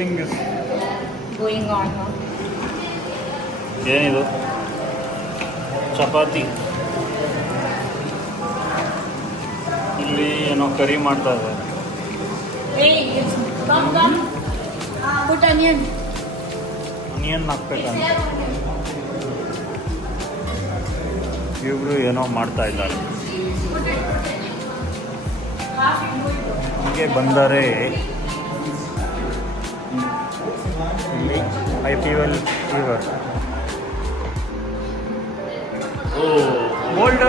something is going on. ಏನಿದು ಚಪಾತಿ ಇಲ್ಲಿ ಏನೋ ಕರಿ ಮಾಡ್ತಾ ಇದ್ದಾರೆ. Hey, it's come. Put onion. Onion ಹಾಕ್ಬೇಕಂತ ಇವರು ಏನೋ ಮಾಡ್ತಾ ಇದ್ದಾರೆ. ಹೀಗೆ ಬಂದರೆ ಐ ಫೀವರ್ ಗೋಲ್ಡ್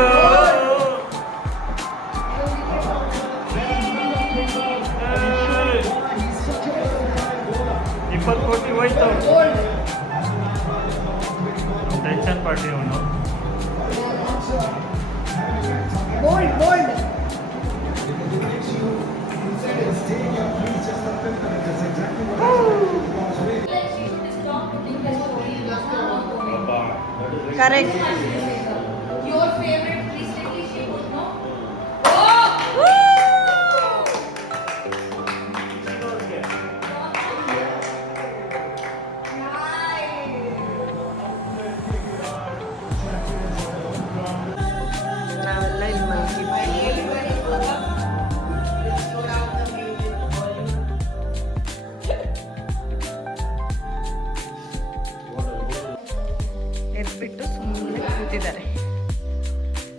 20 ಕೋಟಿ ಹೋಯ್ತು. ಟೆನ್ಷನ್ ಪಾರ್ಟಿ ಅವನು. Gold. Correct. Your favorite recently she was no? ನಾವೆಲ್ಲ ಇಲ್ಲಿ ಎದ್ಬಿಟ್ಟು ಸುಮ್ಮನೆ ಕೂತಿದ್ದಾರೆ.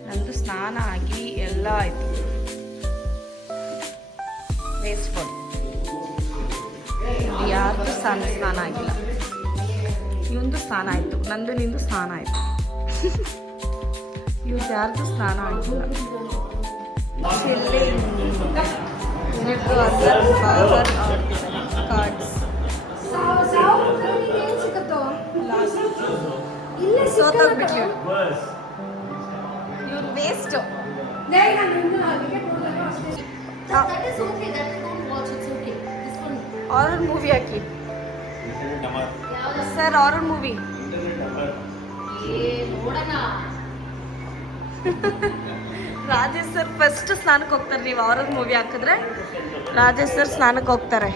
ನಂದು ಸ್ನಾನ ಆಗಿ ಎಲ್ಲ ಆಯಿತು. ವೇಸ್ಟ್ ಬಾಡಿ ಯಾರ್ದು ಸ್ನಾನ ಆಗಿಲ್ಲ. ಇವಂದು ಸ್ನಾನ ಆಯಿತು, ನಂದು ನಿಂದು ಸ್ನಾನ ಆಯಿತು. ಇವ್ರು ಯಾರ್ದು ಸ್ನಾನ ಆಗಿಲ್ಲ. ಕಾರ್ಡ್ಸ್ ಸೋತೋಗ್ಬಿಟ್ಲು ಇವ್ರು ವೇಸ್ಟ್. ಹಾರರ್ ಮೂವಿ ಹಾಕಿ sir, horror movie Rajesh sir first ಸ್ನಾನಕ್ಕೆ ಹೋಗ್ತಾರೆ. ನೀವು ಹಾರರ್ ಮೂವಿ ಹಾಕಿದ್ರೆ ರಾಜೇಶ್ ಸರ್ ಸ್ನಾನಕ್ಕೆ ಹೋಗ್ತಾರೆ.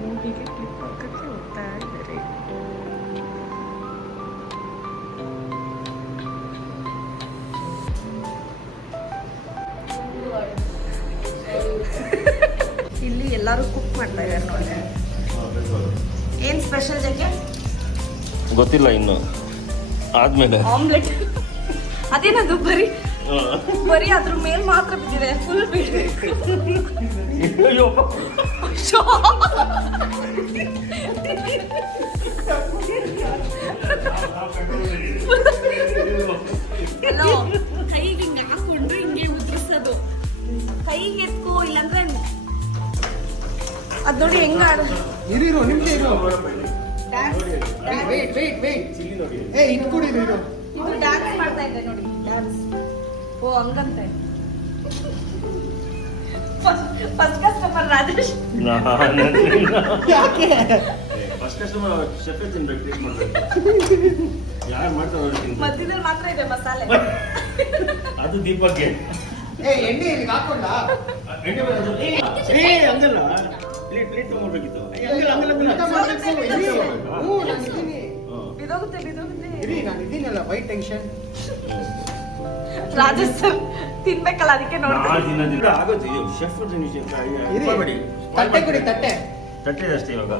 ಮೂವಿಗೆ ಕ್ಲಿಪ್ ಹಾಕಕ್ಕೆ ಹೋಗ್ತಾ ಇದ್ದಾರೆ. ಇಲ್ಲಿ ಎಲ್ಲರೂ ಕುಕ್ ಮಾಡ್ತಾ ಇದ್ದಾರೆ ನೋಡಿ. ಏನ್ ಸ್ಪೆಷಲ್ ಜಗ್ಗೆ ಗೊತ್ತಿಲ್ಲ ಇನ್ನು ಆದ್ಮೇಲೆ ಆಮ್ಲೆಟ್. ಅದೇನದು ಬರೀ ಅದ್ರ ಮೇಲ್ ಮಾತ್ರ ಬಿದ್ದಿದೆ, ಫುಲ್ ಬಿಡ್ಬೇಕು. ಕೈಗೆ ಹಿಂಗೆ ಹಾಕೊಂಡು ಹಿಂಗೆ ಉದ್ರಿಸೋದು. ಕೈಗೆ ಎತ್ಕೋ, ಇಲ್ಲಾಂದ್ರೆ ಅದ್ ನೋಡಿ ಹೆಂಗ ಡ್ಯಾನ್ಸ್ ಮಾಡ್ತಾ ಇದ್ದೆ ನೋಡಿ. ಡ್ಯಾನ್ಸ್ ಓ ಹಂಗಂತೆ. First customer Rajesh. ಯಾಕೆ ಫಸ್ಟ್ ಕಸ್ಟಮರ್ ಶೆಫ್ ತಿನ್ಬೇಕು, ಟೇಸ್ಟ್ ಮಾಡ್ಬೇಕು. ಯಾರು ಮಾಡ್ತಾರೆ ಮಧ್ಯದಲ್ಲಿ ಮಾತ್ರ ಇದೆ ಮಸಾಲೆ. ಅದು ದೀಪಕ್ಕೆ ಎಣ್ಣೆ ಇಲ್ಲಿ ಹಾಕೊಂಡ ಹಂಗಲ್ಲ, ಪ್ಲೇಟ್ ತಗೊಂಡ್ಬೇಕಿತ್ತು. ಬಿದೋಗುತ್ತೆ ನಾನು ಇದೀನಲ್ಲ, ವೈ ಟೆನ್ಷನ್. ರಾಜೇಶ್ ಸರ್ ತಿನ್ಬೇಕಲ್ಲ, ಅದಕ್ಕೆ ನೋಡಿ. ಆಗುತ್ತೆ ಶೆಫ್. ತಟ್ಟೆ ಕೊಡಿ, ತಟ್ಟೆ ಅಷ್ಟೇ. ಇವಾಗ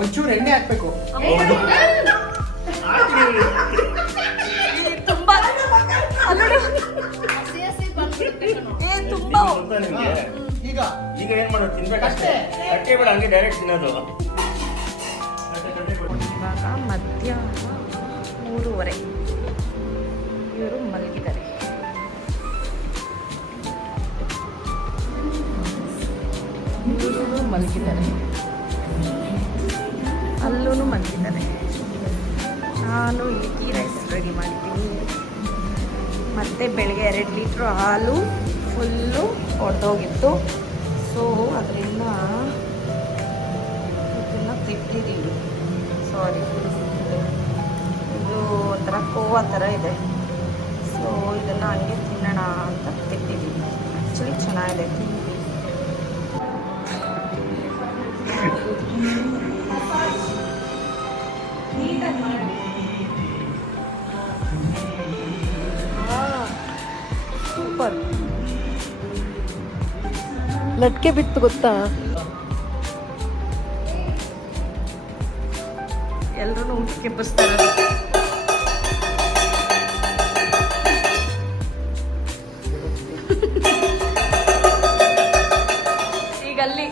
ಒಂಚೂರು ಎಣ್ಣೆ ಹಾಕ್ಬೇಕು. ತುಂಬಾ ತುಂಬಾ ಈಗ ಏನ್ ಮಾಡೋದು, ತಿನ್ಬೇಕಷ್ಟೇ. ತಟ್ಟೆ ಬೇಡ, ಹಂಗೆ ಡೈರೆಕ್ಟ್ ತಿನ್ನೋದು. ಇವಾಗ ಮಧ್ಯಾಹ್ನ 3:30. ಇವರು ಮಲಗಿದ್ದಾರೆ. ಅಲ್ಲೂ ಮಲಗಿದ್ದಾರೆ. ನಾನು ಇಲ್ಲಿ ಟೀ ರೈಸ್ ರೆಡಿ ಮಾಡಿದ್ದೀನಿ. ಮತ್ತು ಬೆಳಗ್ಗೆ 2 ಲೀಟ್ರ್ ಹಾಲು ಫುಲ್ಲು ಹೊಡೆದೋಗಿತ್ತು. ಸೊ ಅದರಿಂದ ಇದನ್ನು ತಿಟ್ಟಿದ್ದೀವಿ. ಸಾರಿ, ಇದು ಒಂಥರ ಕೋವಾ ಥರ ಇದೆ. ಸೊ ಇದನ್ನು ಹಂಗೆ ತಿನ್ನೋಣ ಅಂತ ತೆಗ್ದಿದ್ದೀವಿ. ಆ್ಯಕ್ಚುಲಿ ಚೆನ್ನಾಗಿದೆ. ಸೂಪರ್. ಲಟ್ಕೆ ಬಿತ್ತು ಗೊತ್ತಾ? ಎಲ್ಲರೂ ಊಟಕ್ಕೆ ಬರ್ತಾರೆ. ಈಗ ಅಲ್ಲಿ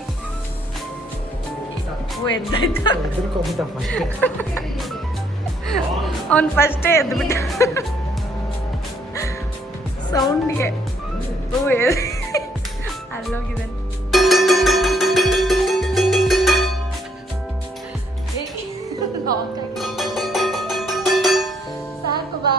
ಎದ್ದಾಯ್ತು. ಅವನು ಫಸ್ಟೇ ಎದ್ಬಿಟ್ಟ ಸೌಂಡ್ಗೆ. ಅಲ್ಲೋಗಿದೆ. ಸಾಕು ಬಾ.